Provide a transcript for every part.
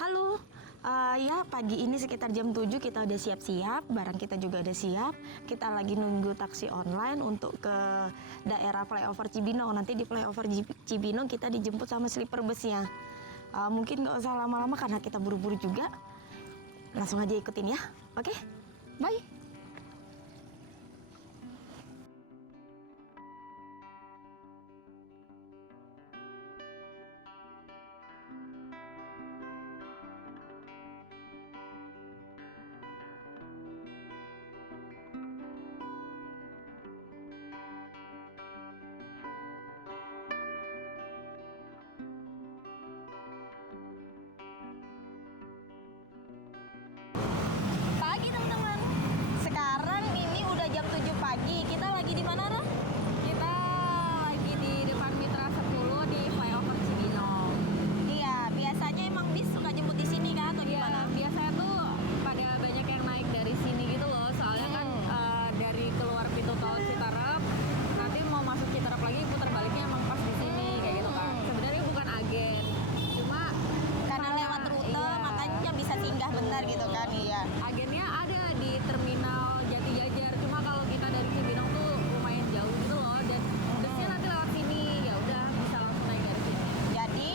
Halo, ya pagi ini sekitar jam 7 kita udah siap-siap, barang kita juga udah siap. Kita lagi nunggu taksi online untuk ke daerah flyover Cibinong. Nanti di flyover Cibinong kita dijemput sama sleeper busnya. Mungkin nggak usah lama-lama karena kita buru-buru juga. Langsung aja ikutin ya, oke? Bye! Pagi teman-teman. Sekarang ini udah jam 7 pagi. Kita lagi di mana, Roh? Kita lagi di depan Mitra 10 di flyover Cibinong. Iya, biasanya emang bis suka jemput di sini kan atau Iya, gimana? biasanya tuh pada banyak yang naik dari sini gitu loh. Soalnya kan dari keluar pintu tol Citarap, nanti mau masuk Citarap lagi putar baliknya emang pas di sini kayak gitu kan. Sebenarnya bukan agen, cuma Karena lewat rute, iya, makanya bisa singgah benar gitu kan, iya. agennya ada di terminal Jati Jajar. Cuma kalau kita dari Cibinong tuh lumayan jauh gitu loh, dan busnya nanti lewat sini. Ya udah bisa langsung naik dari sini. Jadi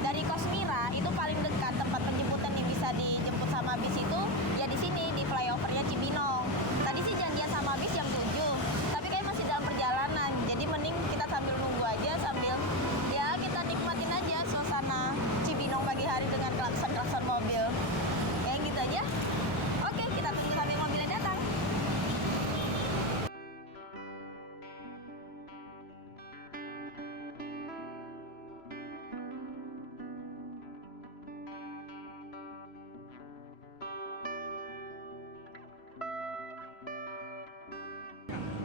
dari Kosmira itu paling dekat tempat penjemputan yang bisa dijemput sama bis itu ya di sini di flyovernya Cibinong. Tadi sih janjian sama bis jam 7, tapi kayak masih dalam perjalanan. Jadi mending kita sambil nunggu aja sambil ya kita nikmatin aja suasana Cibinong pagi hari dengan klakson-klakson mobil. Kayak gitu aja. Oke, kita tunggu sampai mobilnya datang.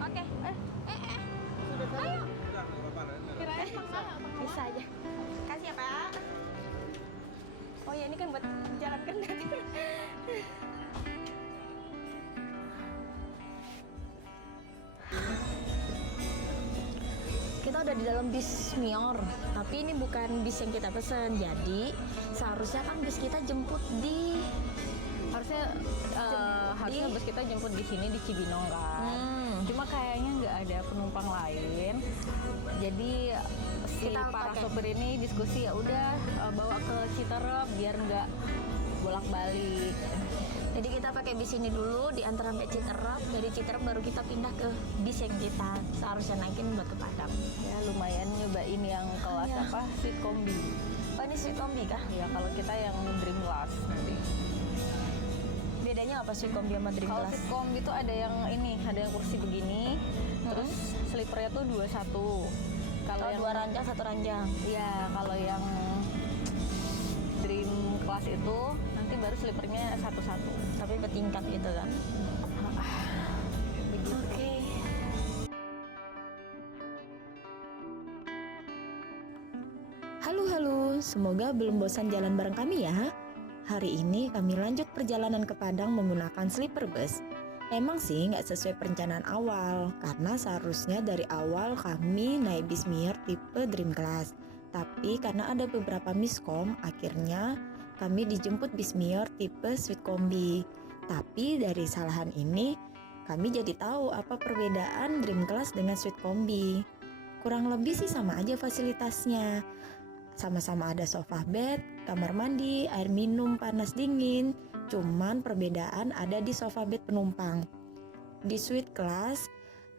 Oke, ayo. Kirain Bisa aja. Kasih ya, Pak. Oh ya, ini kan buat jalan kendati. Kita udah di dalam bis Mior, tapi ini bukan bis yang kita pesen. Jadi seharusnya kan bis kita jemput di harusnya bus kita jemput di sini di Cibinong kan. Cuma kayaknya nggak ada penumpang lain. Jadi si Kita para pakai. sopir ini diskusi ya udah bawa ke Citerep biar nggak bolak-balik. Jadi kita pakai bis ini dulu diantar sampai Citerep. Dari Citerep baru kita pindah ke bis yang kita seharusnya naikin buat ke Padang. Ya lumayan nyobain yang kelas Iya. apa Sweet Kombi. Oh, ini Sweet Kombi kah? Ya kalau kita yang Dream Class nanti. Bedanya apa Sweet Kombi sama Dream Kalau Class? Sweet Kombi tuh ada yang ini, ada yang kursi begini, terus sleepernya tuh 21. Kalau Oh, yang dua ranjang, satu ranjang. iya, kalau yang Dream Class itu nanti baru sleepernya satu-satu. Tapi bertingkat gitu kan. Begitu. Oke. Halo, semoga belum bosan jalan bareng kami ya. Hari ini kami lanjut perjalanan ke Padang menggunakan sleeper bus. Emang sih nggak sesuai perencanaan awal, karena seharusnya dari awal kami naik bis Mior tipe Dream Class. Tapi karena ada beberapa miskom, akhirnya kami dijemput bis Mior tipe Sweet Kombi. Tapi dari kesalahan ini, kami jadi tahu apa perbedaan Dream Class dengan Sweet Kombi. Kurang lebih sih sama aja fasilitasnya. Sama-sama ada sofa bed, kamar mandi, air minum panas dingin. Cuman perbedaan ada di sofa bed penumpang. Di Sweet Class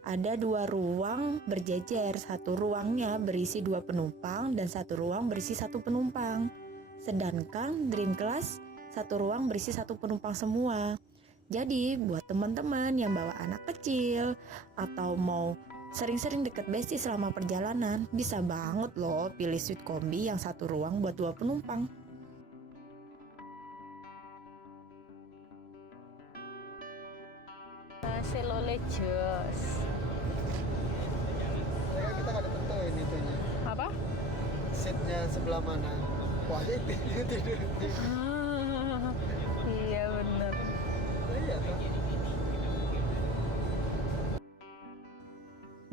ada 2 ruang berjejer. Satu ruangnya berisi 2 penumpang dan satu ruang berisi 1 penumpang. Sedangkan Dream Class satu ruang berisi 1 penumpang semua. Jadi buat teman-teman yang bawa anak kecil atau mau sering-sering deket besti selama perjalanan, bisa banget loh pilih Sweet Kombi yang 1 ruang buat 2 penumpang. Selolejos. Ya kita nggak ditentuin itunya Apa? seatnya sebelah mana. Wah itu tidur. Iya bener. Iya tuh.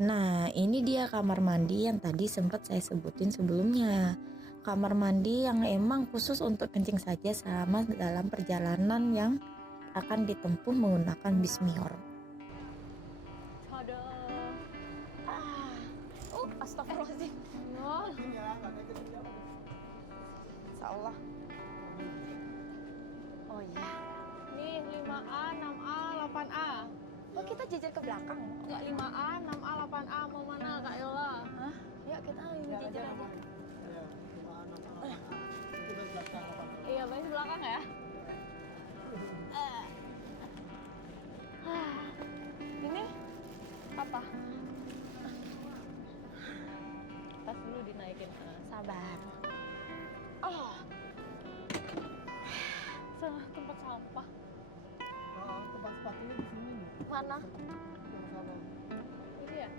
Nah, ini dia kamar mandi yang tadi sempat saya sebutin sebelumnya. kamar mandi yang emang khusus untuk kencing saja selama dalam perjalanan yang akan ditempuh menggunakan bis Mior. Ada. Astagfirullahaladzim. Insyaallah. Oh iya. Nih 5A, 6A, 8A. Oh, kita jajar ke belakang. Enggak 5A, 6A, 8A. Mau mana Kak Yola? Hah? Yuk kita jajar aja. Iya, baik belakang ya. Ini apa? Tas dulu dinaikin. Sabar. Oh. Salah tempat sampah. Tempat sepatunya di sini nih. Mana? Yang sana. Ini ya?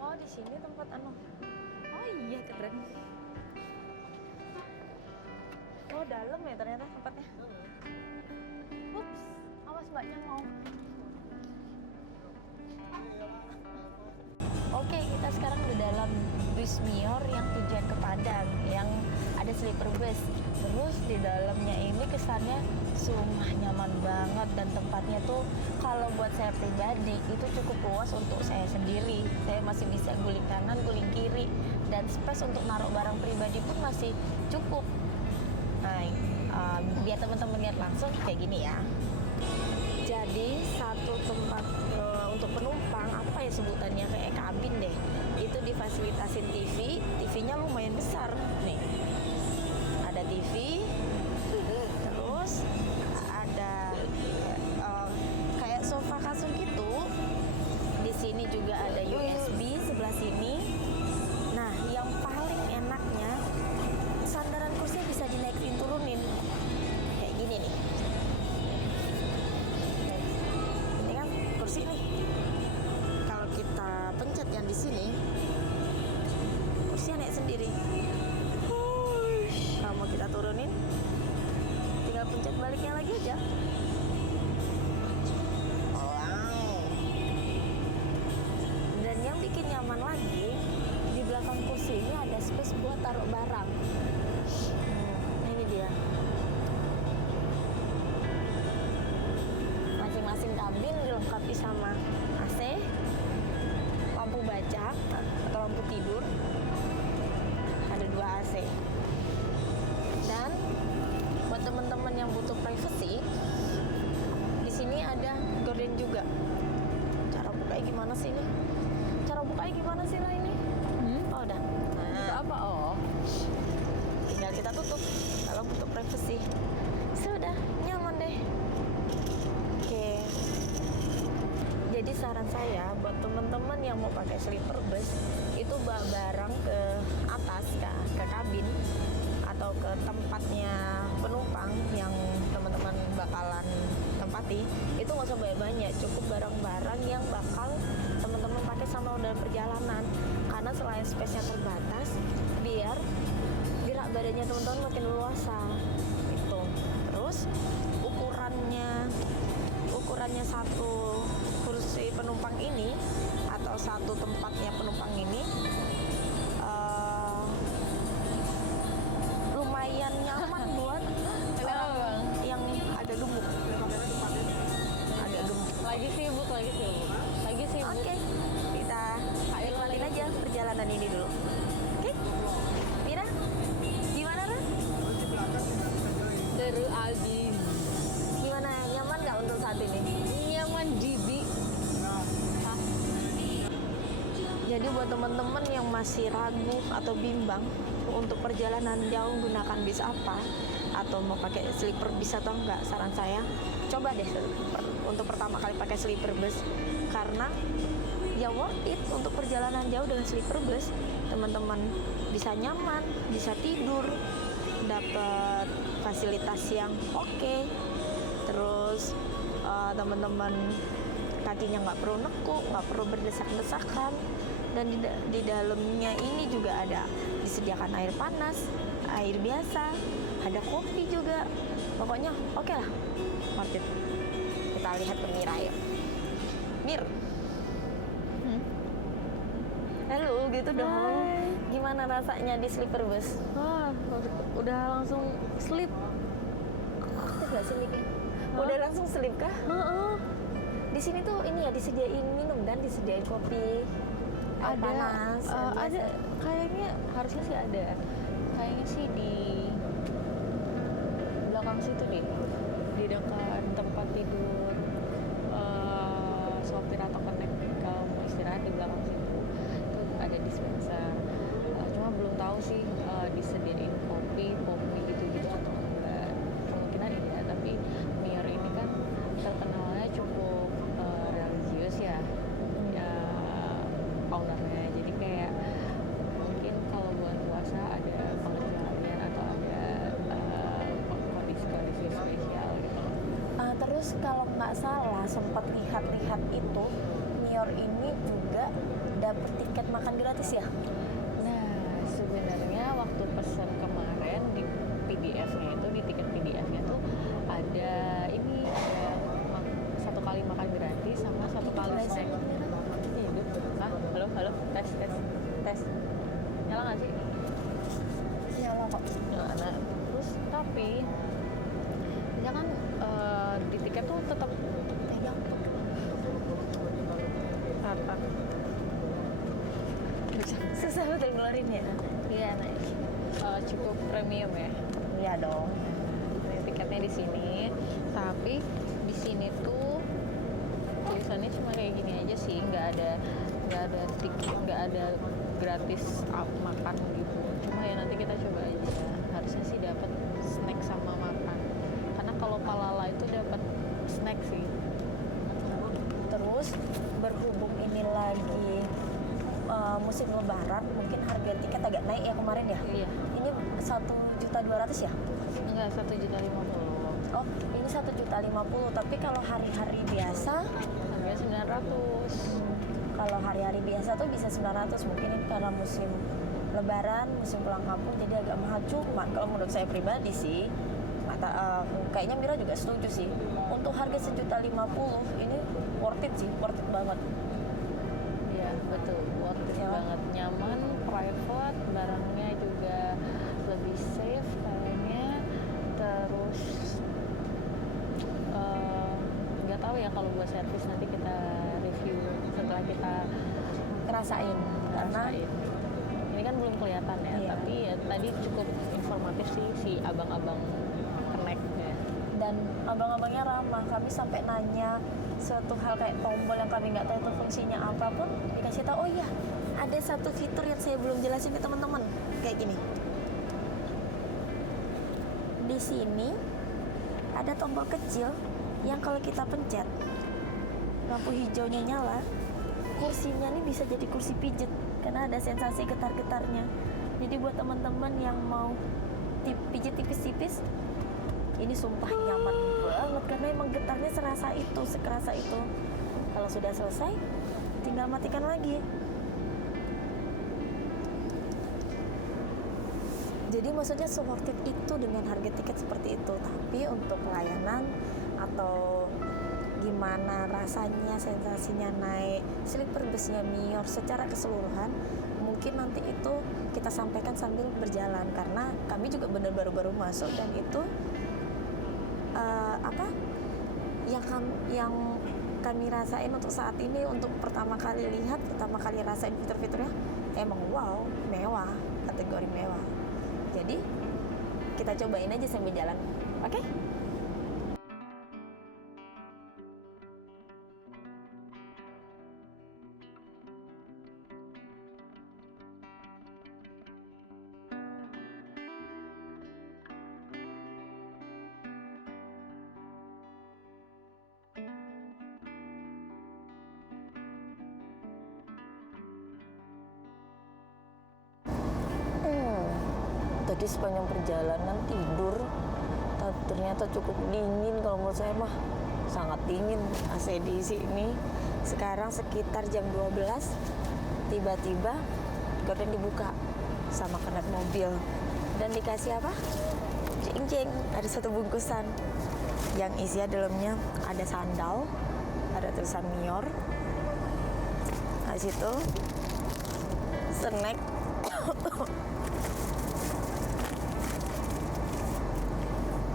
Oh, di sini tempat anu. Oh iya, keren. Oh, dalam ya ternyata tempatnya. Ups, awas mbaknya mau. Oke, kita sekarang di dalam bus Mior yang tujuan ke Padang, yang ada sleeper bus. Terus di dalamnya ini kesannya sungguh nyaman banget, dan tempatnya tuh kalau buat saya pribadi itu cukup luas untuk saya sendiri. Saya masih bisa guling kanan, guling kiri, dan space untuk naruh barang pribadi pun masih cukup. Nah, biar teman-teman lihat langsung kayak gini ya. Jadi satu tempat untuk penumpang, apa ya sebutannya, kayak kabin deh, itu difasilitasin TV. TV-nya lumayan besar nih, ada TV, terus ada kayak sofa kasur gitu. Di sini juga ada USB sebelah sini. Nah, yang paling enaknya sandaran kursi bisa dinaikin turunin kayak gini nih. Ini kan kursi nih, kalau kita pencet yang di sini kursinya naik sendiri. Kalau mau kita turunin tinggal pencet baliknya lagi aja. Wow. Dan yang bikin nyaman lagi, di belakang kursi ini ada space buat taruh barang. Ini dia. Masing-masing kabin dilengkapi sama AC, lampu baca atau lampu tidur, ada 2 AC. Dan buat teman-teman yang butuh privacy, di sini ada gorden juga. Cara bukanya gimana sih ini? Cara bukanya gimana sih lah ini? Oh, udah. Buka apa? Oh. Tinggal kita tutup kalau butuh privacy. Sudah, nyaman deh. Oke. Jadi saran saya buat teman-teman yang mau pakai sleeper bus, itu bawa barang ke atas, ke kabin atau ke tempatnya penumpang yang teman-teman bakalan tempati. Itu nggak usah banyak, cukup barang-barang yang bakal teman-teman pakai sama dalam perjalanan. Karena selain space-nya terbatas, biar gerak badannya teman-teman makin leluasa gitu. Terus ukurannya satu kursi penumpang ini atau satu tempatnya penumpang ini lumayan nyaman buat orang yang agak gemuk. Lagi sibuk. Oke, kita nikmatin aja perjalanan ini dulu. Oke, Mira, gimana Ra? Seru Aldi. Gimana, nyaman nggak untuk saat ini? Nyaman Jibi. Jadi buat teman-teman yang masih ragu atau bimbang untuk perjalanan jauh gunakan bis apa, atau mau pakai sleeper bis atau enggak, saran saya coba deh untuk pertama kali pakai sleeper bus, karena ya worth it untuk perjalanan jauh dengan sleeper bus. Teman-teman bisa nyaman, bisa tidur, dapat fasilitas yang oke. Terus teman-teman kakinya nggak perlu nekuk, nggak perlu berdesak-desakan. Dan di dalamnya ini juga ada disediakan air panas, air biasa, ada kopi juga. Pokoknya oke lah, worth it. Kita lihat ke Mira yuk. Mir, halo gitu dong. Gimana rasanya di sleeper bus? Udah langsung sleep. Aktif gak sih Miki? Udah langsung sleep kah? Di sini tuh ini ya disediain minum dan disediain kopi. Air panas. Ada kayaknya harusnya sih ada. Kayaknya sih di belakang situ deh. Di dekat tempat tidur sopir atau connect kalau mau istirahat di belakang situ itu ada dispenser. Cuma belum tahu sih disediain kopi gitu atau enggak. Kemungkinan iya, tapi Mior ini kan terkenalnya cukup religius ya, ownernya. Jadi kayak mungkin kalau bulan puasa ada pengecualian atau ada kondisi-kondisi spesial gitu. Terus kalau nggak salah sempat lihat-lihat itu Mior ini juga dapet tiket makan gratis ya? Nah, sebenarnya waktu pesan kemarin di PDF-nya itu, di tiket PDF-nya tuh ada ini, ada satu kali makan gratis sama satu kali snack. Hidup. Halo, tes. Nyala nggak sih? Nyala kok. Nah, terus tapi ya kan di tiket tuh tetap Pegang tuh. Susah betul ngeluarinnya. iya naik cukup premium ya. Iya dong. Tiketnya di sini, tapi di sini tuh tulisannya cuma kayak gini aja sih, nggak ada tiket, nggak ada gratis makan gitu. Cuma ya nanti kita coba aja, harusnya sih dapat snack sama makan, karena kalau Palala itu dapat snack sih. Terus berhubung ini lagi musim lebaran, mungkin harga tiket agak naik ya kemarin ya? Iya. Ini 1.200.000 ya? Enggak, 1.050.000. Oh, ini 1.050.000, tapi kalau hari-hari biasa Harganya 900. kalau hari-hari biasa tuh bisa 900. Mungkin ini karena musim lebaran, musim pulang kampung jadi agak mahal. Cuma kalau menurut saya pribadi sih, kayaknya Mira juga setuju sih. Untuk harga 1.050.000 ini worth it sih, worth it banget. Iya, betul, worth it Ya. banget, nyaman, private, barangnya juga lebih safe kayaknya. Terus nggak tahu ya kalau buat servis, nanti kita review setelah kita Ngerasain karena rasain. Ini kan belum kelihatan ya, Iya. tapi ya, tadi cukup informatif sih si abang-abang connect-nya. dan abang-abangnya ramah. Kami sampai nanya suatu hal kayak tombol yang kami nggak tahu itu fungsinya apapun, dikasih tahu, oh iya ada satu fitur yang saya belum jelasin ke teman-teman kayak gini. Di sini ada tombol kecil yang kalau kita pencet lampu hijaunya nyala, kursinya ini bisa jadi kursi pijet karena ada sensasi getar-getarnya. Jadi buat teman-teman yang mau pijet tipis-tipis, ini sumpah nyaman banget karena emang getarnya sekerasa itu. Kalau sudah selesai, tinggal matikan lagi. Jadi maksudnya worth it itu dengan harga tiket seperti itu. Tapi untuk pelayanan atau gimana rasanya, sensasinya naik sleeper busnya Mior secara keseluruhan, mungkin nanti itu kita sampaikan sambil berjalan karena kami juga benar baru-baru masuk dan itu yang kami rasain untuk saat ini, untuk pertama kali rasain fitur-fiturnya, emang wow, mewah, kategori mewah. Jadi kita cobain aja sambil jalan, oke? Tadi sepanjang perjalanan tidur, ternyata cukup dingin. Kalau menurut saya mah sangat dingin AC di sini. Sekarang sekitar jam 12, tiba-tiba gorden dibuka sama kernet mobil dan dikasih apa? Jeng-jeng, ada satu bungkusan yang isinya dalamnya ada sandal, ada tulisan Mior, nah situ snack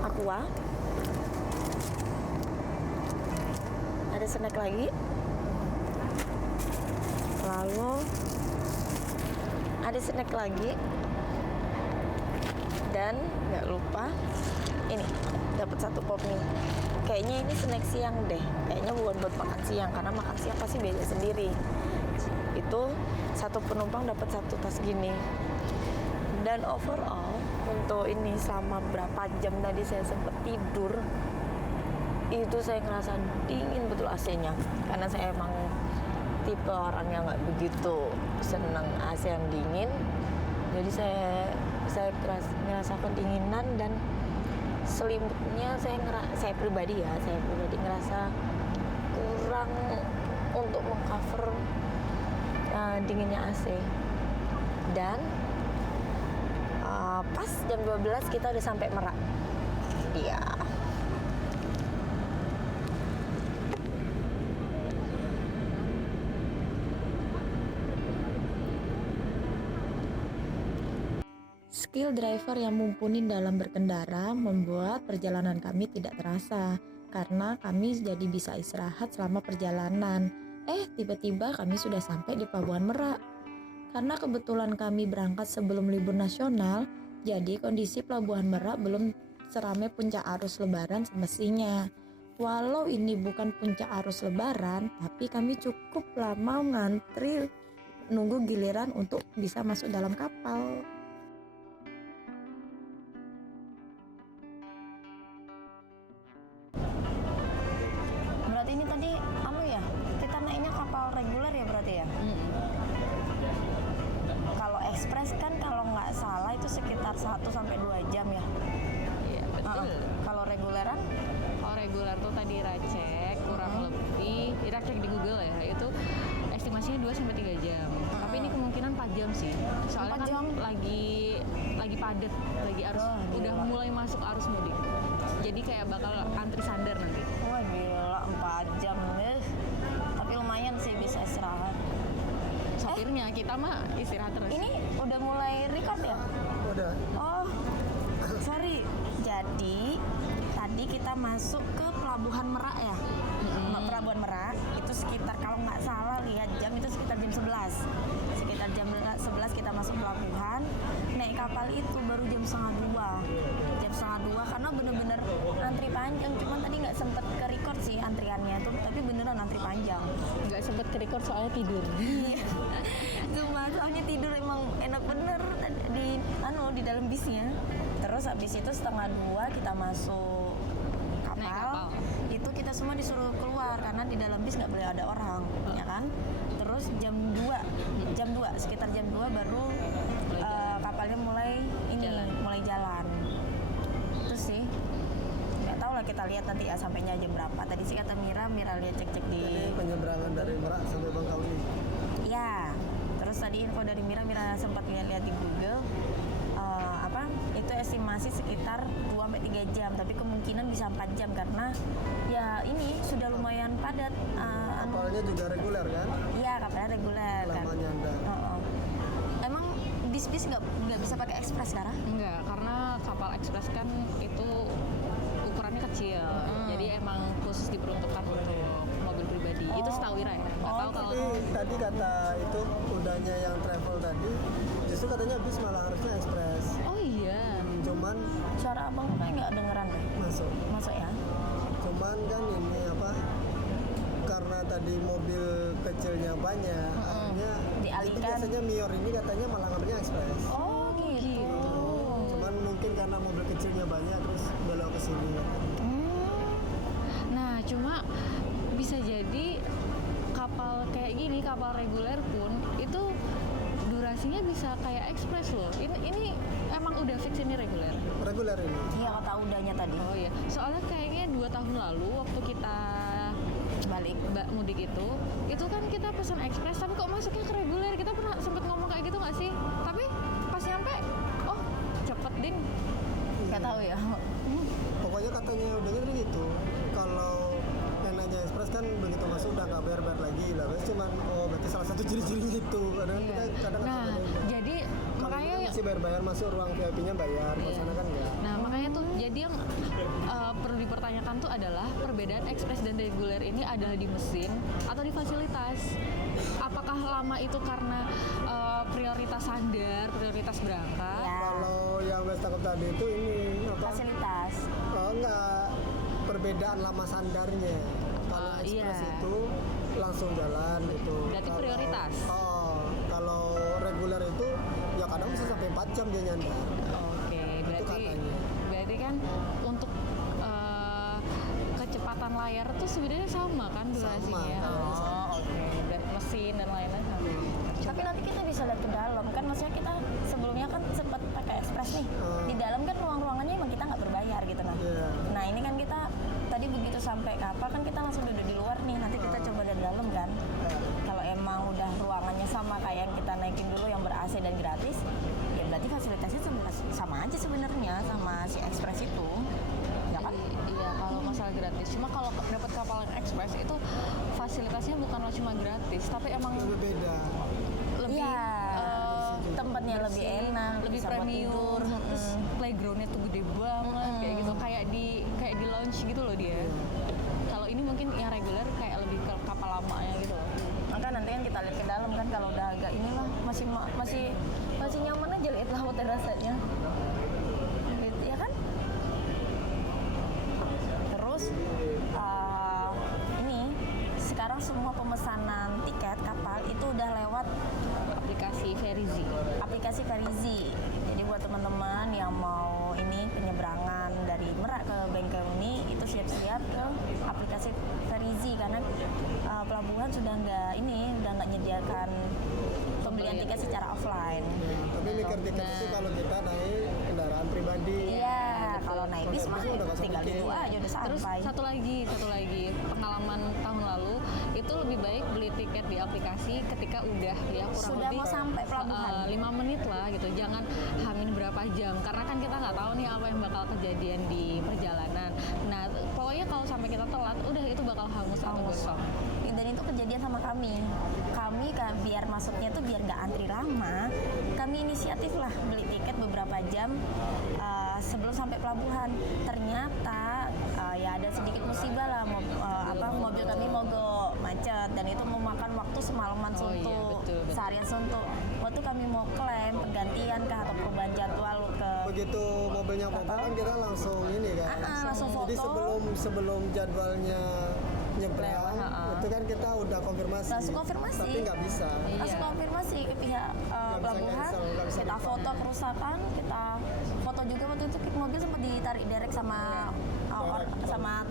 Aqua. Ada snack lagi. Lalu ada snack lagi. Dan nggak lupa ini dapat satu pop mie. Kayaknya ini snack siang deh. Kayaknya bukan buat makan siang karena makan siang pasti beda sendiri. Itu satu penumpang dapat satu tas gini. Dan overall untuk ini selama berapa jam tadi saya sempat tidur, itu saya ngerasa dingin betul AC-nya karena saya emang tipe orang yang nggak begitu senang AC yang dingin. Jadi saya ngerasa kedinginan dan selimutnya saya pribadi ngerasa kurang untuk mengcover dinginnya AC. Dan pas jam 12 kita udah sampai Merak. Iya. Skill driver yang mumpuni dalam berkendara membuat perjalanan kami tidak terasa karena kami jadi bisa istirahat selama perjalanan. Tiba-tiba kami sudah sampai di Pelabuhan Merak. Karena kebetulan kami berangkat sebelum libur nasional, jadi kondisi Pelabuhan Merak belum seramai puncak arus lebaran semestinya. Walau ini bukan puncak arus lebaran, tapi kami cukup lama ngantri nunggu giliran untuk bisa masuk dalam kapal. Berarti ini tadi kita naiknya kapal reguler ya berarti ya? Kalau ekspres kan kalau nggak salah itu sekitar 1-2 jam ya? Iya, betul. Kalau reguleran? Kalau reguler tuh tadi Racek kurang lebih, Racek di Google ya, itu estimasinya 2-3 jam. Tapi ini kemungkinan 4 jam sih. Soalnya 4 jam? kan lagi padat, lagi arus udah mulai masuk arus mudik. Jadi kayak bakal antri sandar nanti. Wah gila 4 jam deh. Tapi lumayan sih bisa istirahat. Sopirnya kita mah istirahat terus. Ini udah mulai record ya? Udah. Oh, sorry. Jadi tadi kita masuk ke Pelabuhan Merak ya. Pelabuhan Merak itu sekitar kalau nggak salah lihat jam itu sekitar jam 11. Sekitar jam 11 kita masuk pelabuhan. Naik kapal itu baru jam 1:30. Jam 1:30 karena bener-bener antri panjang. Cuman tadi nggak sempet ke record sih antriannya tuh, tapi beneran antri panjang. Nggak sempet ke record soalnya tidur. Iya. Cuma soalnya tidur emang enak bener di dalam bisnya. Terus habis itu 1:30 kita masuk Naik kapal. Itu kita semua disuruh keluar karena di dalam bis nggak boleh ada orang, ya kan? Terus jam 2 sekitar jam 2 baru kapalnya mulai jalan. Terus sih nggak tahu lah, kita lihat nanti ya sampainya jam berapa. Tadi sih kata Mira lihat cek di Ini penyeberangan dari Merak sampai Bangkauni. ya. Terus tadi info dari Mira sempat lihat di Google. Itu estimasi sekitar 2-3 jam, tapi kemungkinan bisa 4 jam karena ya ini sudah lumayan padat. Kapalnya juga reguler kan? Iya, kapalnya reguler kan. Lamanya Anda. Emang bis nggak bisa pakai ekspres sekarang? Enggak, karena kapal ekspres kan itu ukurannya kecil. Jadi emang khusus diperuntukkan untuk mobil pribadi. Itu setahu Ira ya. Nggak tahu kalau Tapi tadi kata itu kudanya yang travel tadi, justru katanya bis malah harusnya ekspres. oh iya. Cuman Suara abang kayak nggak dengeran deh. Masuk ya? cuman kan ini karena tadi mobil kecilnya banyak, akhirnya Dialihkan. itu biasanya Mior ini katanya malah ngambilnya ekspres. Oh gitu. Cuman mungkin karena mobil kecilnya banyak terus belok ke sini. Nah, cuma bisa jadi kapal kayak gini, kapal reguler pun itu durasinya bisa kayak ekspres loh. Ini emang udah fix ini reguler. Reguler ini. Iya, kata udahnya tadi. Oh iya, soalnya kayaknya 2 tahun lalu waktu kita Balik. mudik itu kan kita pesan ekspres tapi kok masuknya ke reguler. Kita pernah sempet ngomong kayak gitu nggak sih? Tapi pas nyampe, oh cepet din. Nggak tahu ya. Pokoknya katanya udahnya tadi gitu. Kalau yang nanya ekspres kan begitu masuk udah nggak bayar lagi lah. Cuman berarti salah satu ciri-cirinya itu. Kadang kita Nah, kadang jadi kalau sih bayar masuk ruang VIP-nya bayar, kalau Iya. sana kan enggak. Nah makanya tuh jadi yang perlu dipertanyakan tuh adalah perbedaan ekspres dan reguler ini adalah di mesin atau di fasilitas. Apakah lama itu karena prioritas sandar, prioritas berangkat? Ya, Kalau yang gue tangkap tadi itu ini apa? fasilitas. Oh enggak, perbedaan lama sandarnya. Kalau ekspres Iya. itu langsung jalan itu. Berarti prioritas. Oh, kalau reguler itu ya kadang bisa sampai 4 jam dia nyandar. Oke, katanya. berarti kan untuk kecepatan layar tuh sebenarnya sama kan durasinya. Sama. Oh, oke. Dan mesin dan lain-lain sama. Tapi nanti kita bisa lihat ke dalam kan, maksudnya kita sebelumnya kan sempat pakai ekspres nih. Di dalam kan ruang-ruangannya emang kita nggak berbayar gitu nah. Iya. Nah ini kan kita tadi begitu sampai kapal kan kita langsung duduk di luar nih. Nanti kita coba dari dalam kan. Kalau emang udah ruangannya sama kayak yang kita naikin dulu yang ber AC dan gratis, ya berarti fasilitasnya sama aja sebenarnya sama si ekspres itu. Ya kan? Iya, kalau masalah gratis. Cuma kalau dapat kapal yang ekspres itu fasilitasnya bukanlah cuma gratis, tapi emang Lebih beda. lebih Iya. Tempatnya lebih bersih, enak, lebih bisa buat premium, tidur. terus playgroundnya tuh gede banget kayak gitu, kayak di lounge gitu loh dia. Kalau ini mungkin yang reguler kayak lebih ke kapal lamanya gitu loh. Maka nanti kan kita lihat ke dalam kan, kalau udah agak inilah masih nyaman aja lihat lautnya rasanya. Gitu, ya kan? Terus ini sekarang semua pemesanan tiket kapal itu udah lewat Aplikasi Verizi. aplikasi Verizi. Jadi buat teman-teman yang mau ini penyeberangan dari Merak ke Bengkulu itu siap-siap ke aplikasi Verizi karena pelabuhan udah nggak nyediakan pembelian tiket secara offline. Tapi mikir tiket itu kalau kita naik kendaraan pribadi. Iya, kalau naik bis mah Udah nggak usah tinggal mikir. dulu aja udah Terus sampai. satu lagi pengalaman tahun lalu itu lebih baik beli tiket di aplikasi ketika udah ya kurang Sudah lebih mau sampai pelabuhan. 5 menit lah gitu, jangan hamin berapa jam karena kan kita nggak tahu nih apa yang bakal kejadian di perjalanan. Nah pokoknya kalau sampai kita telat udah itu bakal hangus atau gosong. Dan itu kejadian sama kami kan biar masuknya tuh biar nggak antri lama, kami inisiatif lah beli tiket beberapa jam sebelum sampai pelabuhan. Ternyata ya ada sedikit musibah lah, mobil kami mogok macet dan itu memakan waktu semalaman Oh suntuk, iya, betul. seharian suntuk. Waktu kami mau klaim pergantian kah atau perubahan jadwal ke Begitu mobilnya mogok kan kita langsung ini kan. langsung foto. Jadi sebelum jadwalnya nyebrang itu kan kita udah konfirmasi. Langsung konfirmasi. Tapi nggak bisa. Langsung konfirmasi ke pihak pelabuhan, cancel, nggak bisa kita refund. foto kerusakan, kita foto juga waktu itu mobil sempat ditarik derek sama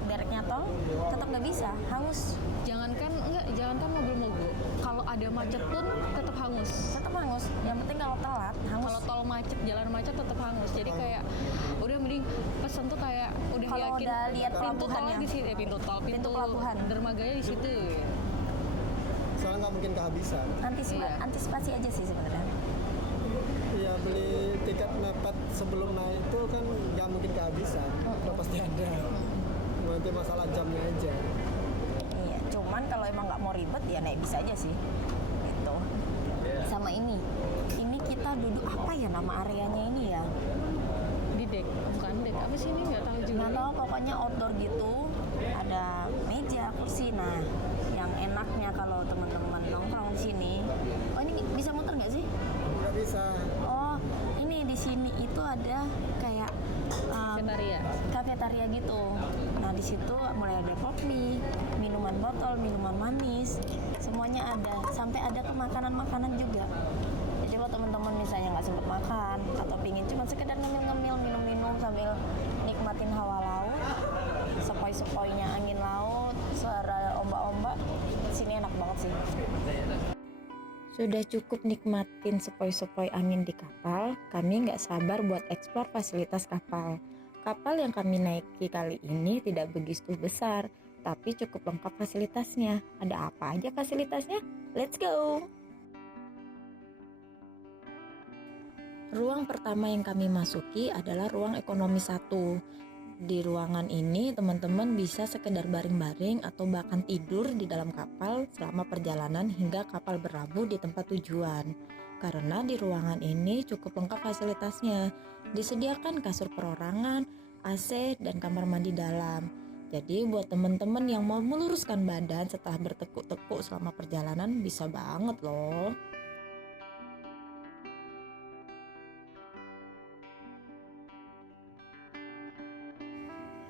dereknya tol, tetap nggak bisa, hangus, Jangankan mobil mogok, kalau ada macet pun tetap hangus. tetap hangus. Yang penting kalau telat, hangus. Kalau tol macet, jalan macet tetap hangus. Jadi kayak udah mending pesen tuh kayak udah Kalau yakin udah lihat pintu tolnya pelabuhannya. di situ, pintu pelabuhan. dermaganya di situ. Soalnya nggak mungkin kehabisan. Iya. Antisipasi aja sih sebenarnya. Iya, beli tiket mepet sebelum naik itu kan nggak mungkin kehabisan. Udah pasti ada. Nanti masalah jamnya aja. Iya, cuman kalau emang nggak mau ribet ya naik bis aja sih. Gitu. Sama ini kita duduk apa ya nama areanya ini ya? Di deck, bukan deck. Apa sih ini nggak tahu juga. Nggak tahu, pokoknya outdoor gitu, ada meja, kursi. Nah, yang enaknya kalau teman-teman nongkrong di sini, oh ini bisa muter nggak sih? Nggak bisa. Oh, ini di sini itu ada kayak kafetaria gitu. Nah, di situ mulai ada kopi, minuman botol, minuman manis, semuanya ada. Sampai ada ke makanan-makanan juga. Jadi kalau teman-teman misalnya nggak sempet makan atau pingin cuma sekedar ngemil-ngemil, minum-minum sambil nikmatin hawa laut, sepoi-sepoinya angin laut, suara ombak-ombak, sini enak banget sih. Sudah cukup nikmatin sepoi-sepoi angin di kapal, kami nggak sabar buat eksplor fasilitas kapal. Kapal yang kami naiki kali ini tidak begitu besar, tapi cukup lengkap fasilitasnya. Ada apa aja fasilitasnya? Let's go! Ruang pertama yang kami masuki adalah ruang ekonomi 1. Di ruangan ini teman-teman bisa sekedar baring-baring atau bahkan tidur di dalam kapal selama perjalanan hingga kapal berlabuh di tempat tujuan. karena di ruangan ini cukup lengkap fasilitasnya. Disediakan kasur perorangan, AC, dan kamar mandi dalam. Jadi buat teman-teman yang mau meluruskan badan setelah bertekuk-tekuk selama perjalanan bisa banget loh.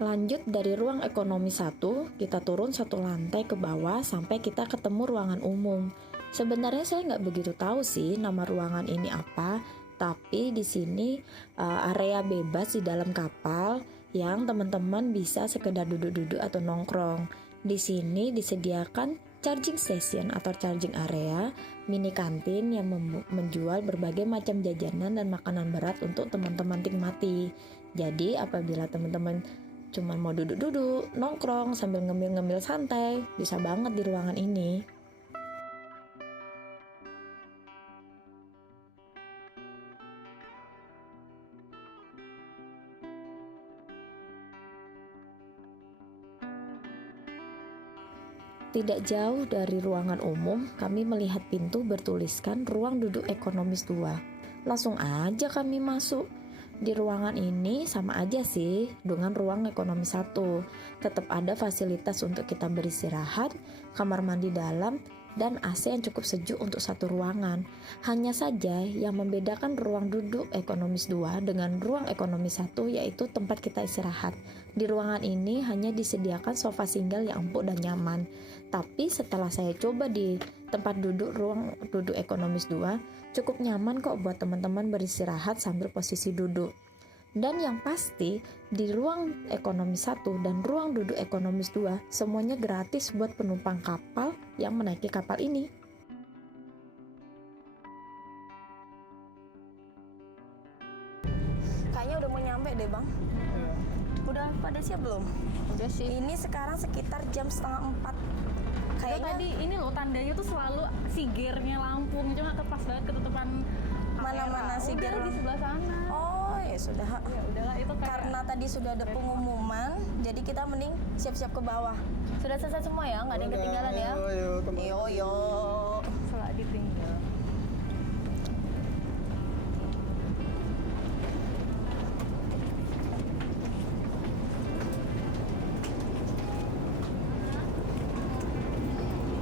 Lanjut dari ruang ekonomi 1, kita turun 1 lantai ke bawah sampai kita ketemu ruangan umum. Sebenarnya saya nggak begitu tahu sih nama ruangan ini apa, tapi di sini area bebas di dalam kapal yang teman-teman bisa sekedar duduk-duduk atau nongkrong. Di sini disediakan charging station atau charging area, mini kantin yang menjual berbagai macam jajanan dan makanan berat untuk teman-teman nikmati. Jadi apabila teman-teman cuma mau duduk-duduk, nongkrong sambil ngemil-ngemil santai, bisa banget di ruangan ini. Tidak jauh dari ruangan umum, kami melihat pintu bertuliskan ruang duduk ekonomis 2. Langsung aja kami masuk. Di ruangan ini sama aja sih dengan ruang ekonomi 1. Tetap ada fasilitas untuk kita beristirahat, kamar mandi dalam, dan AC yang cukup sejuk untuk satu ruangan. Hanya saja yang membedakan ruang duduk ekonomis 2 dengan ruang ekonomi 1 yaitu tempat kita istirahat. Di ruangan ini hanya disediakan sofa single yang empuk dan nyaman. Tapi setelah saya coba di tempat duduk ruang duduk ekonomis 2, cukup nyaman kok buat teman-teman beristirahat sambil posisi duduk. Dan yang pasti, di ruang ekonomi 1 dan ruang duduk ekonomis 2, semuanya gratis buat penumpang kapal yang menaiki kapal ini. Kayaknya udah mau nyampe deh bang. Udah pada siap belum? Udah sih. Ini sekarang sekitar jam 3:30. Kayaknya Tadi ini loh tandanya tuh selalu sigirnya Lampung, cuma pas banget ketutupan Mana-mana kamera. siger? Udah di sebelah sana. oh ya sudah. Ya udahlah itu kayak Karena tadi sudah ada pengumuman, jadi kita mending siap-siap ke bawah. Sudah selesai semua ya, nggak ada yang ketinggalan ya? Yo yo. salah ditinggal.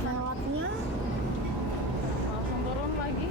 Lewatnya Langsung turun lagi.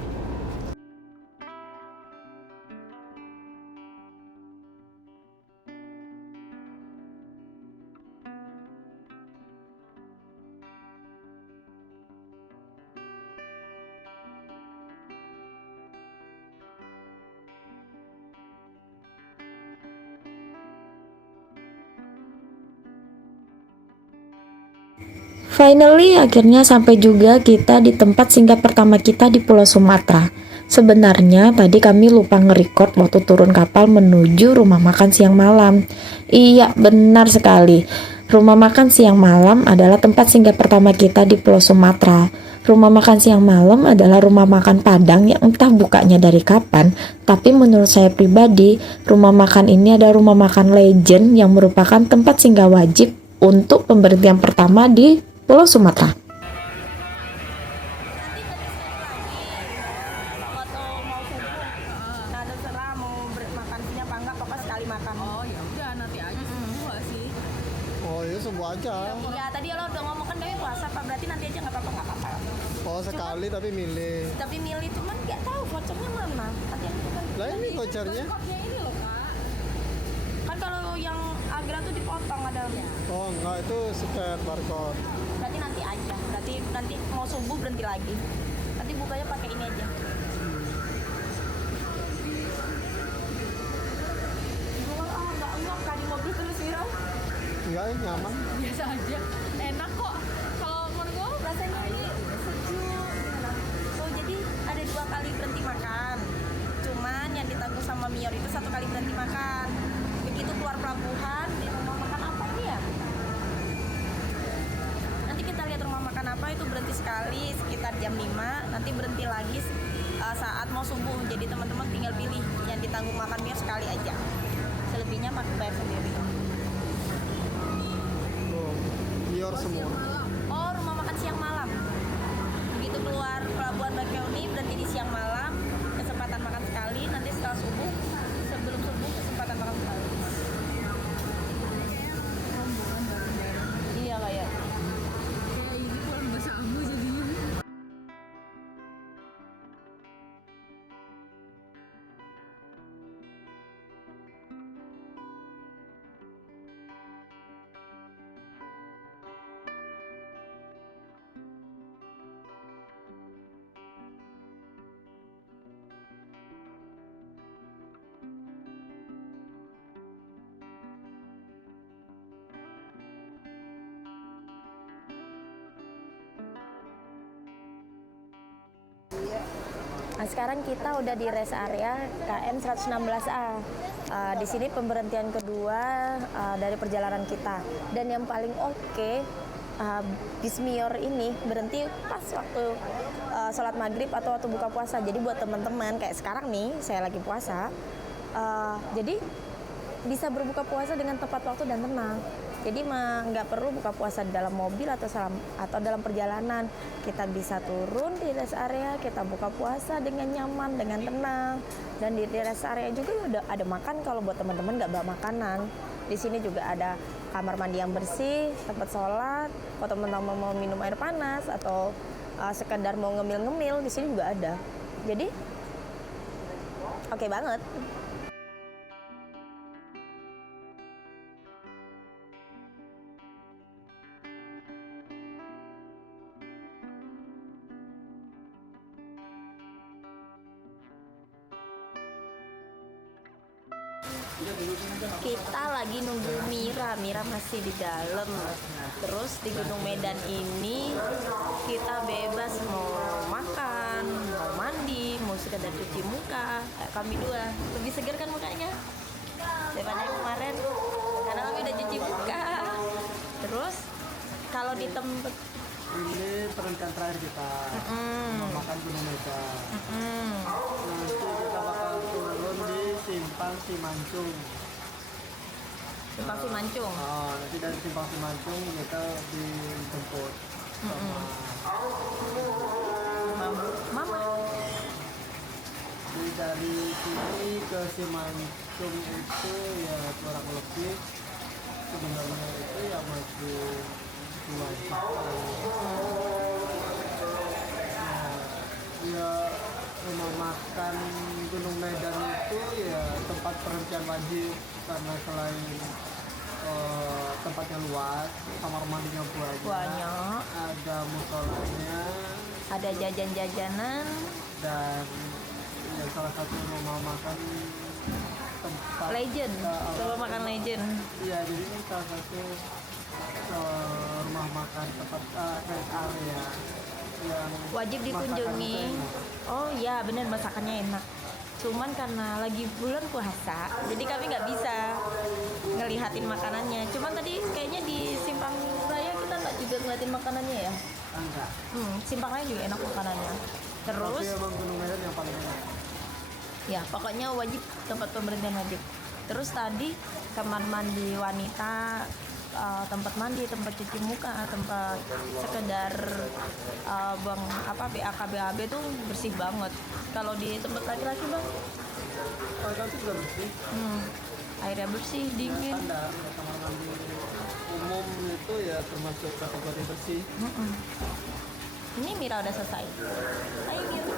Finally, akhirnya sampai juga kita di tempat singgah pertama kita di Pulau Sumatera. Sebenarnya tadi kami lupa nge-record waktu turun kapal menuju rumah makan siang malam. Iya, benar sekali. Rumah makan siang malam adalah tempat singgah pertama kita di Pulau Sumatera. Rumah makan siang malam adalah rumah makan Padang yang entah bukanya dari kapan, tapi menurut saya pribadi, rumah makan ini adalah rumah makan legend yang merupakan tempat singgah wajib untuk pemberhentian pertama di Pulau Sumatera. nanti waktu mau subuh. Nah, terserah mau makan siang apa enggak, pokoknya sekali makan. Oh ya udah nanti aja semua sih. Oh iya semua aja. Ya tadi lo udah ngomong kan dari puasa, Pak, berarti nanti aja nggak apa-apa. Oh sekali tapi milih. Tapi milih cuman nggak tahu vouchernya mana. Nanti itu kan. Lah ini vouchernya. Kodnya ini loh kak. Kan kalau yang Agra tuh dipotong ada. Oh enggak, itu scan barcode. Berarti nanti aja. Berarti nanti mau subuh berhenti lagi. Nanti bukanya pakai ini aja. Enggak kan di mobil terus viral. Enggak, nyaman. Biasa aja. Enak kok. Kalau menurut gue Rasanya ini sejuk. Oh jadi ada 2 kali berhenti makan. Cuman yang ditanggung sama Mior itu 1 kali berhenti makan. Begitu keluar pelabuhan, di rumah makan apa ini ya? Nanti kita lihat rumah makan apa itu berhenti sekali sekitar jam 5. Nanti berhenti lagi saat mau subuh. Jadi teman-teman tinggal pilih yang ditanggung makan Mior sekali aja. Selebihnya bayar sendiri. Oh, biar semua. Oh, rumah makan siang malam. Begitu keluar pelabuhan Bakahuni berhenti di siang malam. Nah, sekarang kita udah di rest area KM 116A. Di sini pemberhentian kedua dari perjalanan kita. Dan yang paling oke, Bismior ini berhenti pas waktu sholat maghrib atau waktu buka puasa. Jadi buat teman-teman kayak sekarang nih, saya lagi puasa. Jadi bisa berbuka puasa dengan tepat waktu dan tenang. Jadi nggak perlu buka puasa di dalam mobil atau dalam perjalanan. Kita bisa turun di rest area, kita buka puasa dengan nyaman, dengan tenang. Dan di rest area juga ada makan kalau buat teman-teman nggak bawa makanan. Di sini juga ada kamar mandi yang bersih, tempat sholat. Kalau teman-teman mau minum air panas atau sekedar mau ngemil-ngemil, di sini juga ada. Jadi oke banget. Kita lagi nunggu Mira masih di dalam. Terus di Gunung Medan ini kita bebas mau makan, mau mandi, mau sekedar cuci muka. Kayak kami dua, lebih segar kan mukanya daripada yang kemarin karena kami udah cuci muka. Terus kalau di tempat Ini perhentian terakhir kita makan Gunung Medan. Nanti kita bakal turun di Simpang Simancung. Simpang Simancung. Nanti dari Simpang Simancung kita dijemput sama Mama. Jadi dari sini ke Simancung itu ya kurang lebih sebenarnya itu ya masih 2 jam. Ya rumah makan Gunung Medan itu ya tempat perhentian wajib karena selain tempatnya luas, kamar mandinya banyak, ada musolanya, ada jajan-jajanan, dan ya salah satu rumah makan tempat legend, rumah makan legend. Iya, jadi ini salah satu rumah makan tempat rest area yang wajib dikunjungi. Oh iya benar, masakannya enak. Cuman karena lagi bulan puasa, jadi kami nggak bisa ngelihatin makanannya. Cuman tadi kayaknya di Simpang Raya kita nggak juga ngeliatin makanannya ya. enggak. Simpang Raya juga enak makanannya. Terus Tapi emang Gunung Medan yang paling enak. ya pokoknya wajib, tempat pemberhentian wajib. Terus tadi kamar mandi wanita, tempat mandi, tempat cuci muka, tempat sekedar buang BAB tuh bersih banget. Kalau di tempat laki-laki bang, Kan juga bersih. airnya bersih, dingin. Standar kamar mandi umum itu ya termasuk kategori bersih. Ini Mira udah selesai. Ayo Mira.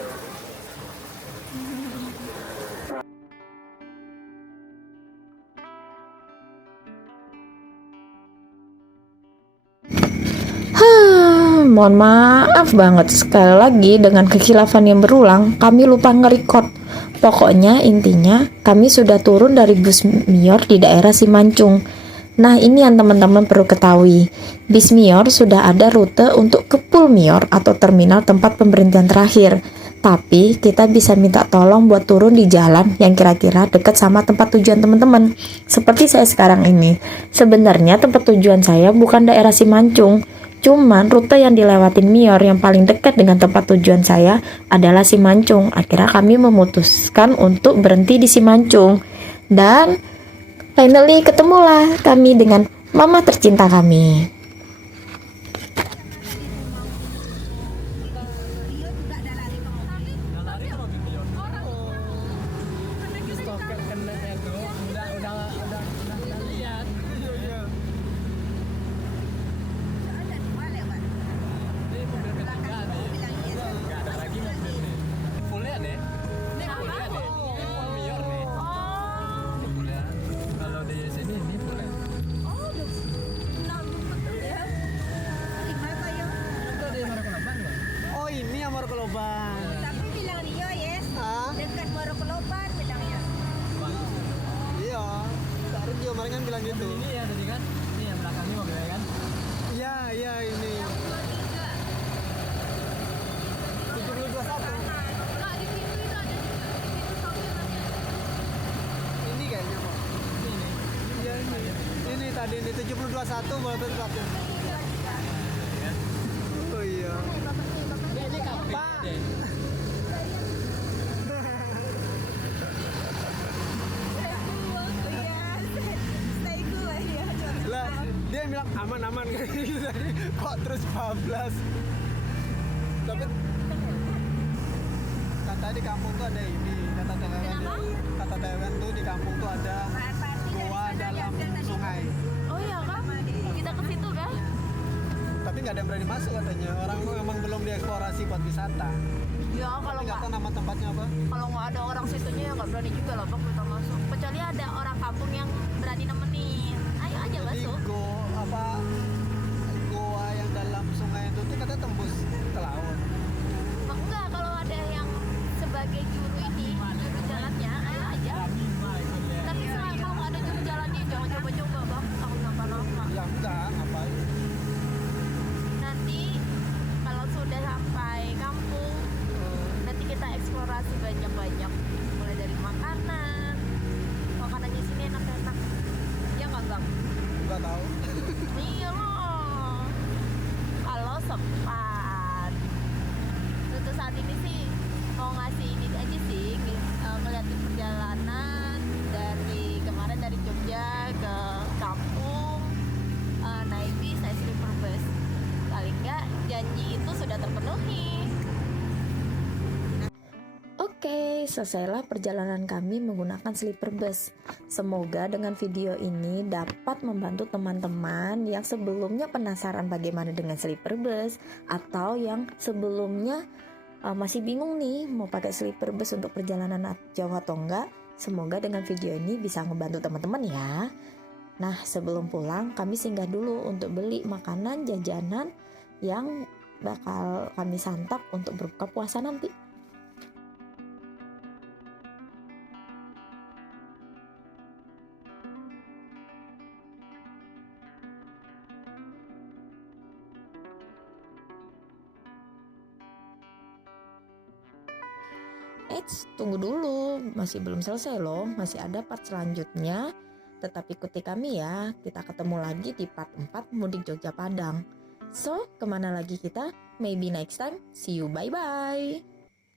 Mohon maaf banget, sekali lagi dengan kekhilafan yang berulang, kami lupa nge-record. Pokoknya intinya kami sudah turun dari Bismior di daerah Simancung. Nah ini yang teman-teman perlu ketahui, Bismior sudah ada rute untuk ke Pulmior atau terminal tempat pemberhentian terakhir. Tapi kita bisa minta tolong buat turun di jalan yang kira-kira dekat sama tempat tujuan teman-teman. Seperti saya sekarang ini. Sebenarnya tempat tujuan saya bukan daerah Simancung. Cuman rute yang dilewatin Mior yang paling dekat dengan tempat tujuan saya adalah Simancung. Akhirnya kami memutuskan untuk berhenti di Simancung. Dan finally ketemulah kami dengan mama tercinta kami. Ini yang Marokoloban. Tapi bilang Rio yes, dekat Marokoloban bilangnya. Iya, Kak Rio kemarin kan bilang gitu. Ini ya tadi kan, ini yang belakangnya mobilnya kan. Iya, iya ini. 72 satu. Enggak di situ ini 721 boleh berapa? Oh iya. Ini kapan? Lah, dia bilang aman-aman kayak gitu tadi. Kok terus 14? Tapi kata di kampung tuh ada ini, kata Tewen tuh di kampung tuh ada goa dalam sungai. Oh iya kan? Kita ke situ kan? Tapi nggak ada yang berani masuk katanya. Orang memang belum dieksplorasi buat wisata. Ya Tapi kalau nggak nggak tahu nama tempatnya apa. kalau nggak ada orang situnya ya nggak berani juga lah bang kita masuk. Kecuali ada orang kampung yang berani nemenin. Ayo aja Jadi masuk. goa yang dalam sungai itu tuh katanya tembus ke laut. Enggak, kalau ada yang sebagai juru ini, juru jalannya, ayo aja. Tapi selama kalau nggak ada juru jalannya, jangan coba-coba bang, takut kenapa-napa. Ya enggak, ngapain? Nanti kalau sudah sampai kampung, nanti kita eksplorasi banyak-banyak, mulai dari makanan, makanannya sini enak-enak. Ya nggak bang? Enggak tahu. Iya loh. Kalau sempat. Untuk saat ini sih mau ngasih ini aja sih, ngeliatin perjalanan dari kemarin dari Jogja ke kampung, naik bis, naik sleeper bus. Paling nggak janji itu sudah terpenuhi. Oke, selesailah perjalanan kami menggunakan sleeper bus. Semoga dengan video ini dapat membantu teman-teman yang sebelumnya penasaran bagaimana dengan sleeper bus atau yang sebelumnya masih bingung nih mau pakai sleeper bus untuk perjalanan jauh atau enggak. Semoga dengan video ini bisa membantu teman-teman ya. Nah, sebelum pulang kami singgah dulu untuk beli makanan jajanan yang bakal kami santap untuk berbuka puasa nanti. Eits, tunggu dulu, masih belum selesai loh, masih ada part selanjutnya. Tetap ikuti kami ya, kita ketemu lagi di part 4 Mudik Jogja Padang. So, kemana lagi kita? Maybe next time, see you, bye-bye.